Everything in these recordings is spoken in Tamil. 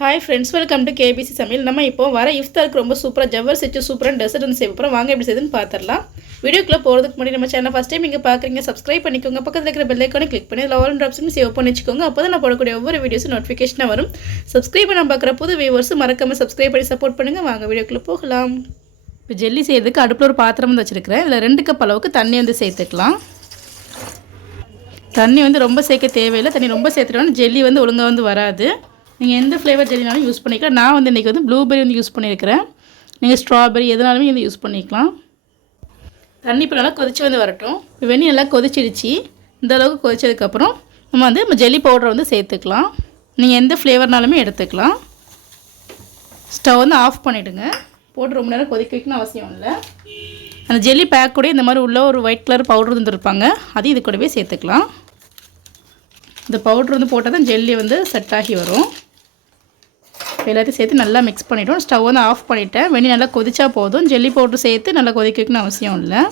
Hi friends welcome to KBC சமையல் நம்ம இப்போ வர இஃப்தாருக்கு ரொம்ப சூப்பராக ஜவ்வர் செச்சு சூப்பராக டெசர்ட் வந்து செய்ய போகிறோம் வாங்க எப்படி செய்யுதுன்னு பார்த்துடலாம் வீடியோக்குள்ளே போகிறதுக்கு முன்னாடி நம்ம சேனல் ஃபஸ்ட் டைம் நீங்கள் பார்க்குறீங்க சப்ஸ்கிரைப் பண்ணிக்கோங்க. பக்கத்தில் இருக்கிற பெல்லைக்கானே கிளிக் பண்ணி அதில் அண்ட் ஆப்ஷன் சேவ் பண்ணி வச்சுக்கோங்க. அப்போ தான் நான் போடக்கூடிய ஒவ்வொரு வீடியோஸும் நோட்டிஃபிகேஷனாக வரும். சப்ஸ்கிரைப் பண்ண பார்க்குற புது வியூவர்ஸ் மறக்காமல் சப்ஸ்கிரைப் பண்ணி சப்போர்ட் பண்ணுங்கள் வாங்க வீடியோக்குள்ளே போகலாம். இப்போ ஜெல்லி செய்யறதுக்கு அடுப்பில் ஒரு பாத்திரம் வந்து வச்சுருக்கிறேன். இதில் ரெண்டு கப் அளவுக்கு தண்ணி வந்து சேர்த்துக்கலாம். தண்ணி வந்து ரொம்ப சேர்க்க தேவையில்லை. தண்ணி ரொம்ப சேர்த்துட்டோன்னா ஜெல்லி வந்து ஒழுங்காக வந்து வராது. நீங்கள் எந்த ஃப்ளேவர் ஜெல்லினாலும் யூஸ் பண்ணிக்கலாம். நான் வந்து இன்றைக்கி வந்து ப்ளூபெரி வந்து யூஸ் பண்ணியிருக்கிறேன். நீங்கள் ஸ்ட்ராபெரி எதுனாலுமே வந்து யூஸ் பண்ணிக்கலாம். தண்ணி இப்போ நல்லா கொதிச்சு வந்து வரட்டும். இப்போ வெந்நி நல்லா கொதிச்சிடுச்சு இந்த அளவுக்கு கொதிச்சதுக்கப்புறம் நம்ம வந்து நம்ம ஜெல்லி பவுடரை வந்து சேர்த்துக்கலாம். நீங்கள் எந்த ஃப்ளேவர்னாலுமே எடுத்துக்கலாம். ஸ்டவ் வந்து ஆஃப் பண்ணிவிடுங்க போட்டு ரொம்ப நேரம் கொதிக்க வைக்கணும் அவசியம் இல்லை. அந்த ஜெல்லி பேக் கூட இந்த மாதிரி உள்ள ஒரு ஒயிட் கலர் பவுடர் வந்துருப்பாங்க அதையும் இது கூடவே சேர்த்துக்கலாம். இந்த பவுட்ரு வந்து போட்டால் தான் ஜெல்லி வந்து செட் ஆகி வரும். எல்லாத்தையும் சேர்த்து நல்லா மிக்ஸ் பண்ணிவிடும் ஸ்டவ் வந்து ஆஃப் பண்ணிவிட்டேன் வெண்ணி நல்லா கொதிச்சா போதும். ஜெல்லி பவுட்ரு சேர்த்து நல்லா கொதிக்க வைக்கணும்னு அவசியம் இல்லை.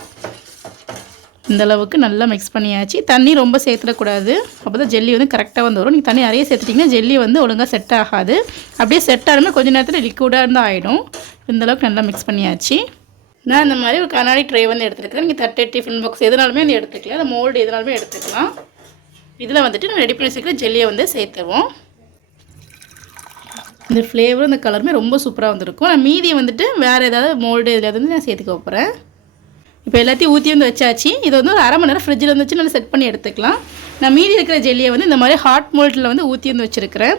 இந்தளவுக்கு நல்லா மிக்ஸ் பண்ணியாச்சு. தண்ணி ரொம்ப சேர்த்துடக்கூடாது. அப்போ தான் ஜெல்லி வந்து கரெக்டாக வந்து வரும். நீங்கள் தண்ணி நிறைய சேர்த்துட்டிங்கன்னா ஜெல்லி வந்து ஒழுங்காக செட் ஆகாது. அப்படியே செட் ஆகாமல் கொஞ்ச நேரத்தில் லிக்விடாக இருந்தால் ஆகிடும் இந்த அளவுக்கு நல்லா மிக்ஸ் பண்ணியாச்சு. நான் இந்த மாதிரி ஒரு கண்ணாடி ட்ரே வந்து எடுத்துருக்கேன் நீங்கள் தட்டை டிஃபன் பாக்ஸ் எதுனாலுமே வந்து எடுத்துக்கலாம். அந்த மோல்டு எதுனாலுமே எடுத்துக்கலாம். இதில் வந்துட்டு நான் ரெடி பண்ணி வச்சுக்கிற ஜெல்லியை வந்து சேர்த்துவோம் இந்த ஃப்ளேவரும் இந்த கலருமே ரொம்ப சூப்பராக வந்திருக்கும். நான் மீதியை வந்துட்டு வேறு ஏதாவது மோல்டு இதில் வந்து நான் சேர்த்துக்க போகிறேன் இப்போ எல்லாத்தையும் ஊற்றி வந்து வச்சாச்சு. இது வந்து ஒரு அரை மணி நேரம் ஃப்ரிட்ஜில் வந்து வச்சு நல்லா செட் பண்ணி எடுத்துக்கலாம். நான் மீதி இருக்கிற ஜெல்லியை வந்து இந்த மாதிரி ஹாட் மோல்டில் வந்து ஊற்றி வந்து வச்சுருக்கிறேன்.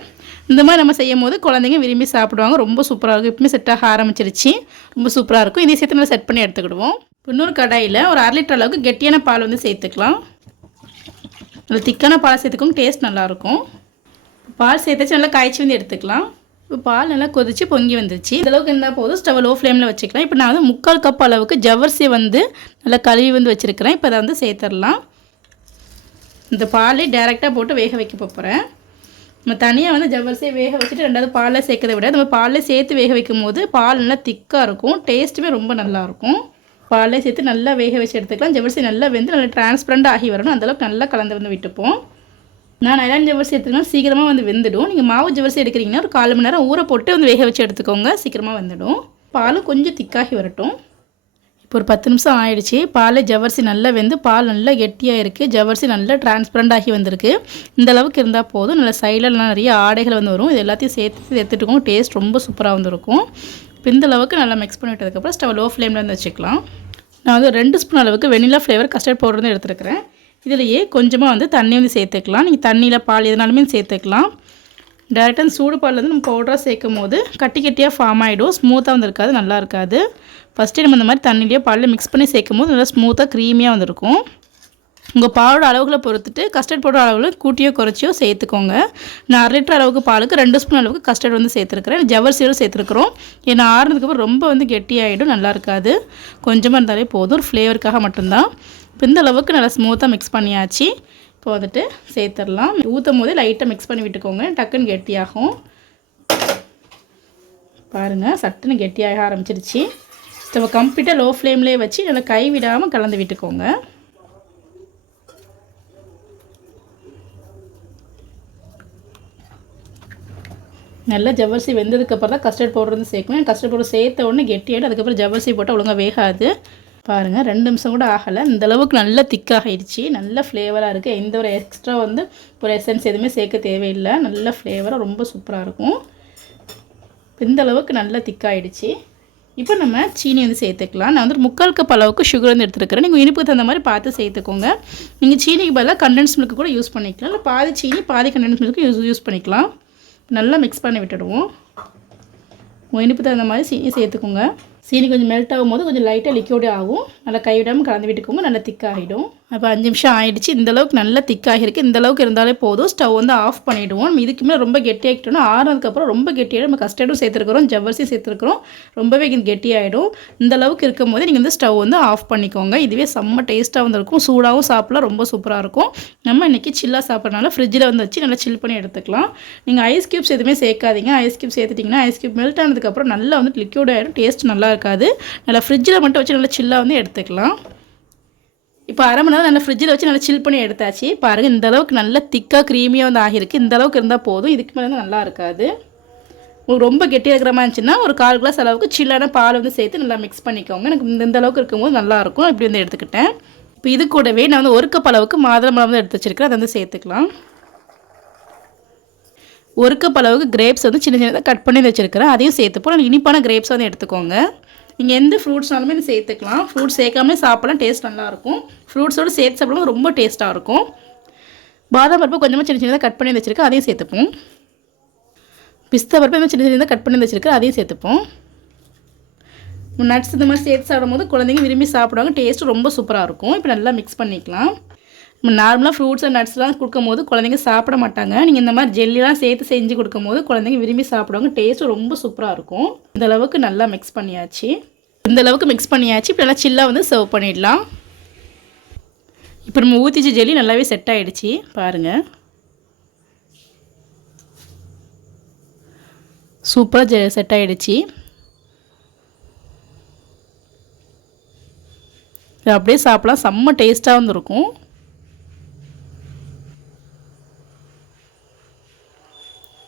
இந்த மாதிரி நம்ம செய்யும் போது குழந்தைங்க விரும்பி சாப்பிடுவாங்க. ரொம்ப சூப்பராக இருக்கும். இப்பவுமே செட் ஆக ஆரம்பிச்சிருச்சு. ரொம்ப சூப்பராக இருக்கும். இதே சேர்த்து நல்லா செட் பண்ணி எடுத்துக்கிடுவோம். இன்னொரு கடாயில் ஒரு அரை லிட்டர் அளவுக்கு கெட்டியான பால் வந்து சேர்த்துக்கலாம். நல்லா திக்கான பால் சேர்த்துக்கும் டேஸ்ட் நல்லாயிருக்கும் பால் சேர்த்துச்சு. நல்லா காய்ச்சி வந்து எடுத்துக்கலாம். இப்போ பால் நல்லா கொதிச்சு பொங்கி வந்துருச்சு. இந்தளவுக்கு இருந்தால் போதும். ஸ்டவ் லோ ஃப்ளேமில் வச்சுக்கலாம். இப்போ நான் வந்து முக்கால் கப் அளவுக்கு ஜவ்வரிசியை வந்து நல்லா கழுவி வந்து வச்சுருக்கிறேன். இப்போ அதை வந்து சேர்த்துடலாம். இந்த பாலே டேரெக்டாக போட்டு வேக வைக்க போகிறேன் நம்ம தனியாக வந்து ஜவ்வரிசியை வேக வச்சுட்டு ரெண்டாவது பாலில் சேர்க்கறத விட நம்ம பாலில் சேர்த்து வேக வைக்கும் போது பால் நல்லா திக்காக இருக்கும். டேஸ்ட்டுமே ரொம்ப நல்லாயிருக்கும் பாலே சேர்த்து நல்லா வேக வச்சு எடுத்துக்கலாம். ஜவ்வரிசி நல்லா வெந்து நல்லா டிரான்ஸ்பரண்ட் ஆகி வரணும். அந்தளவுக்கு நல்லா கலந்து வந்து விட்டுப்போம். நான் நைலான் ஜவ்வரிசி எடுத்துக்கணும் சீக்கிரமாக வந்து வெந்துடும். நீங்கள் மாவு ஜவ்வரிசி எடுக்கிறீங்கன்னா ஒரு கால் மணி நேரம் ஊற போட்டு வந்து வேக வச்சு எடுத்துக்கோங்க. சீக்கிரமாக வந்துடும். பாலும் கொஞ்சம் திக்காகி வரட்டும். இப்போ ஒரு பத்து நிமிஷம் ஆயிடுச்சு. பால் ஜவரிசி நல்லா வெந்து பால் நல்லா கெட்டியாக இருக்குது ஜவரிசி நல்லா டிரான்ஸ்பரண்ட் ஆகி வந்திருக்கு. இந்த அளவுக்கு இருந்தால் போதும். நல்லா சைடில் நிறைய ஆடைகள் வந்து வரும். இது எல்லாத்தையும் சேர்த்து சேர்த்துட்டுக்கோங்க டேஸ்ட் ரொம்ப சூப்பராக வந்துருக்கும். இப்போ இந்த அளவுக்கு நல்லா மிக்ஸ் பண்ணிவிட்டதுக்கப்புறம் ஸ்டவ் லோ ஃப்ளேமில் வந்து வச்சுக்கலாம். நான் வந்து ரெண்டு ஸ்பூன் அளவுக்கு வெனிலா ஃப்ளேவர் கஸ்டர்ட் பவுடர் வந்து எடுத்துருக்கிறேன். இதிலேயே கொஞ்சமாக வந்து தண்ணி வந்து சேர்த்துக்கலாம். நீங்கள் தண்ணியில் பால் எதுனாலுமே சேர்த்துக்கலாம். டேரெக்டாக சூடு பாலில் வந்து நம்ம பவுடராக சேர்க்கும் போது கட்டி கட்டியாக ஃபார்ம் ஆகிடும் ஸ்மூத்தாக வந்து இருக்காது நல்லா இருக்காது. ஃபஸ்ட்டு நம்ம இந்த மாதிரி தண்ணிலேயே பாலில் மிக்ஸ் பண்ணி சேர்க்கும் போது நல்லா ஸ்மூத்தாக க்ரீமியாக வந்திருக்கும். உங்கள் பாலோட அளவுகளை பொறுத்துட்டு கஸ்டர்ட் பவுடர் அளவில் கூட்டியோ குறைச்சியோ சேர்த்துக்கோங்க. நான் அரை லிட்டர் அளவுக்கு பாலுக்கு ரெண்டு ஸ்பூன் அளவுக்கு கஸ்டர்ட் வந்து சேர்த்துருக்கிறேன். ஜவ்வரிசியோடு சேர்த்துருக்குறோம். ஏன்னா ஆறுனதுக்கப்புறம் ரொம்ப வந்து கெட்டியாகிடும் நல்லா இருக்காது. கொஞ்சமாக இருந்தாலே போதும். ஒரு ஃப்ளேவருக்காக மட்டும்தான். இப்போ இந்த அளவுக்கு நல்லா ஸ்மூத்தாக மிக்ஸ் பண்ணியாச்சு. இப்போ வந்துட்டு சேர்த்துடலாம். ஊற்றும் போதே லைட்டாக மிக்ஸ் பண்ணி விட்டுக்கோங்க. டக்குன்னு கெட்டியாகும். பாருங்கள் சட்டுன்னு கெட்டியாக ஆரம்பிச்சிருச்சு. ஸ்டவ் கம்ப்ளீட்டாக லோ ஃப்ளேம்லேயே வச்சு நல்லா கை விடாமல் கலந்து விட்டுக்கோங்க. நல்லா ஜவ்வரிசி வெந்ததுக்கப்புறம் தான் கஸ்டர்ட் பவுடர் வந்து சேர்க்கணும். கஸ்டர்ட் பவுடர் சேர்த்த உடனே கெட்டியாகிட்டு அதுக்கப்புறம் ஜவ்வரிசி போட்டால் ஒழுங்காக வேகாது. பாருங்கள் ரெண்டு நிமிஷம் கூட ஆகலை. இந்தளவுக்கு நல்லா திக்காகிடுச்சு நல்ல ஃப்ளேவராக இருக்குது எந்த ஒரு எக்ஸ்ட்ரா வந்து ஒரு எசன்ஸ் எதுவுமே சேர்க்க தேவையில்லை. நல்ல ஃப்ளேவராக ரொம்ப சூப்பராக இருக்கும். இந்த அளவுக்கு நல்லா திக்காகிடுச்சு இப்போ நம்ம சீனி வந்து சேர்த்துக்கலாம். நான் வந்து முக்கால் கப் அளவுக்கு சுகர் வந்து எடுத்துருக்கிறேன். நீங்கள் இனிப்புக்கு தகுந்த மாதிரி பார்த்து சேர்த்துக்கோங்க. நீங்கள் சீனிக்கு பதிலாக கண்டென்ஸ் மில்க்கு கூட யூஸ் பண்ணிக்கலாம். இல்லை பாதி சீனி பாதி கண்டென்ஸ் மில்க்கு யூஸ் யூஸ் பண்ணிக்கலாம். நல்லா மிக்ஸ் பண்ணி விட்டுடுவோம். உங்கள் இனிப்பு தகுந்த மாதிரி சீனி சேர்த்துக்கோங்க. சீனி கொஞ்சம் மெல்ட் ஆகும் போது கொஞ்சம் லைட்டாக லிக்யூடே ஆகும். நல்லா கைவிடாமல் கலந்து விட்டுக்கோங்க. நல்லா திக்காகிடும் அப்போ அஞ்சு நிமிஷம் ஆகிடுச்சு இந்தளவுக்கு நல்லா திக்காகிருக்கு இந்த அளவுக்கு இருந்தாலே போதும். ஸ்டவ் வந்து ஆஃப் பண்ணிவிடுவோம் நம்ம இதுக்கு மேலே ரொம்ப கெட்டியாகிட்டோம்னா ஆறுனதுக்கப்புறம் ரொம்ப கெட்டியாக நம்ம கஸ்டர்டும் சேர்த்துருக்குறோம். ஜவ்வரிசியும் சேர்த்துருக்குறோம். ரொம்பவே கெட்டியாகிடும் இந்த அளவுக்கு இருக்கும் போது நீங்கள் வந்து ஸ்டவ் வந்து ஆஃப் பண்ணிக்கோங்க. இதுவே செம்ம டேஸ்ட்டாக வந்துருக்கும். சூடாகவும் சாப்பிடலாம். ரொம்ப சூப்பராக இருக்கும். நம்ம இன்றைக்கி சில்லாக சாப்பிட்றனால ஃப்ரிட்ஜில் வந்து வச்சு நல்லா சில் பண்ணி எடுத்துக்கலாம். நீங்கள் ஐஸ் க்யூப்ஸ் எதுவுமே சேர்க்காதீங்க. ஐஸ் க்யூப் சேர்த்துட்டிங்கன்னா ஐஸ் க்யூப் மெல்ட் ஆனதுக்கப்புறம் நல்லா வந்து லிக்யூட் ஆகிடும் டேஸ்ட் நல்லா இருக்காது. நல்லா ஃப்ரிட்ஜில் மட்டும் வச்சு நல்லா சில்லாக வந்து எடுத்துக்கலாம். இப்போ அரை மணி நேரம் நல்லா ஃப்ரிட்ஜில் வச்சு நல்லா சில் பண்ணி எடுத்தாச்சு. பாருங்கள் இந்த அளவுக்கு நல்லா திக்காக க்ரீமியாக வந்து ஆகியிருக்கு. இந்த அளவுக்கு இருந்தால் போதும். இதுக்கு மேலே வந்து நல்லா இருக்காது. உங்களுக்கு ரொம்ப கெட்டியாக இருக்கிற மாதிரி இருந்துச்சுன்னா ஒரு கால் கிளாஸ் அளவுக்கு சில்லான பால் வந்து சேர்த்து நல்லா மிக்ஸ் பண்ணிக்கோங்க. எனக்கு இந்த இந்த அளவுக்கு இருக்கும்போது நல்லாயிருக்கும் இப்படி வந்து எடுத்துக்கிட்டேன். இப்போ இது கூடவே நான் வந்து ஒரு கப் அளவுக்கு மாதுளம்பழம் வந்து எடுத்து வச்சுருக்கேன் அதை வந்து சேர்த்துக்கலாம். ஒரு கப் அளவுக்கு கிரேப்ஸ் வந்து சின்ன சின்னதாக கட் பண்ணி வச்சுருக்கிறேன். அதையும் சேர்த்துப்போம் நான் இனிப்பான கிரேப்ஸ் வந்து எடுத்துக்கோங்க. நீங்கள் எந்த ஃப்ரூட்ஸ்னாலுமே நீங்கள் சேர்த்துக்கலாம். ஃப்ரூட்ஸ் சேர்க்காமலே சாப்பிடலாம் டேஸ்ட் நல்லாயிருக்கும். ஃப்ரூட்ஸோடு சேர்த்து சாப்பிடும்போது ரொம்ப டேஸ்ட்டாக இருக்கும். பாதாம் பருப்பு கொஞ்சமாக சின்ன சின்னதாக கட் பண்ணி வச்சுருக்கேன் அதையும் சேர்த்துப்போம். பிஸ்தா பருப்பு சின்ன சின்னதாக கட் பண்ணி வச்சுருக்கேன் அதையும் சேர்த்துப்போம். நட்ஸ் இந்த மாதிரி சேர்த்து சாப்பிடும்போது குழந்தைங்க விரும்பி சாப்பிடுவாங்க டேஸ்ட்டு ரொம்ப சூப்பராக இருக்கும். இப்போ நல்லா மிக்ஸ் பண்ணிக்கலாம். நார்மலாக ஃப்ரூட்ஸ் அண்ட் நட்ஸ்லாம் கொடுக்கும்போது குழந்தைங்க சாப்பிட மாட்டாங்க. நீங்கள் இந்த மாதிரி ஜெல்லிலாம் சேர்த்து செஞ்சு கொடுக்கும்போது குழந்தைங்க விரும்பி சாப்பிடுவாங்க. டேஸ்ட்டு ரொம்ப சூப்பராக இருக்கும். இந்த அளவுக்கு நல்லா மிக்ஸ் பண்ணியாச்சு. இந்த அளவுக்கு மிக்ஸ் பண்ணியாச்சு. இப்போ நல்லா சில்லாக வந்து சர்வ் பண்ணிடலாம். இப்போ நம்ம ஊற்றிச்ச ஜெல்லி நல்லாவே செட் ஆகிடுச்சு பாருங்கள் சூப்பராக ஜெ செட் ஆகிடுச்சு இது அப்படியே சாப்பிடலாம். செம்ம டேஸ்ட்டாக வந்துருக்கும்.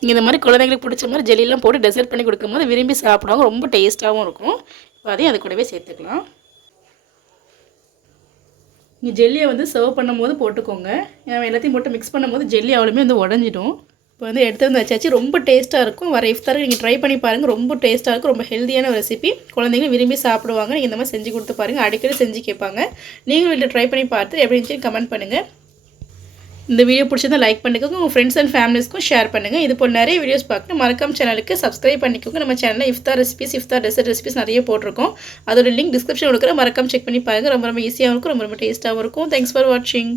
நீங்கள் இந்த மாதிரி குழந்தைங்களுக்கு பிடிச்ச மாதிரி ஜெல்லாம் போட்டு டெசர்ட் பண்ணி கொடுக்கும்போது விரும்பி சாப்பிடுவாங்க. ரொம்ப டேஸ்ட்டாகவும் இருக்கும். இப்போ அதையும் அது கூடவே சேர்த்துக்கலாம். நீங்கள் ஜெல்லியை வந்து சர்வ் பண்ணும்போது போட்டுக்கோங்க. ஏன்னா எல்லாத்தையும் போட்டு மிக்ஸ் பண்ணும்போது ஜெல்லி அவ்வளோமே வந்து உடஞ்சிடும். இப்போ வந்து எடுத்து வந்து வச்சாச்சு. ரொம்ப டேஸ்ட்டாக இருக்கும். வர இஃப்தாருக்கு நீங்கள் ட்ரை பண்ணி பாருங்கள் ரொம்ப டேஸ்ட்டாக இருக்கும். ரொம்ப ஹெல்த்தியான ஒரு ரெசிபி குழந்தைங்க விரும்பி சாப்பிடுவாங்க. நீங்கள் இந்த மாதிரி செஞ்சு கொடுத்து பாருங்கள் அடிக்கடி செஞ்சு கேட்பாங்க. நீங்களும் வீட்டில் ட்ரை பண்ணி பார்த்து எப்படி இருந்துச்சு கமெண்ட் பண்ணுங்கள் இந்த வீடியோ பிடிச்சிருந்தா லைக் பண்ணிக்கோங்க. உங்கள் ஃப்ரெண்ட்ஸ் அண்ட் ஃபேமிலிஸ்க்கும் ஷேர் பண்ணுங்கள் இது போல் நிறைய வீடியோஸ் பார்க்கணும். மறக்காம சேனலுக்கு சப்ஸ்கிரைப் பண்ணிக்கோங்க. நம்ம சேனலில் இஃப்தார் ரெசிபிஸ் இஃப்தார் டெசர்ட் ரெசிபிஸ் நிறைய போட்டிருக்கோம். அதோட லிங்க் டிஸ்கிரிப்ஷன் கொடுக்குற மறக்காம செக் பண்ணி பாருங்கள் ரொம்ப ரொம்ப ஈஸியாகவும் இருக்கும். ரொம்ப ரொம்ப டேஸ்ட்டாகவும் இருக்கும். தேங்க்ஸ் ஃபார் வாட்சிங்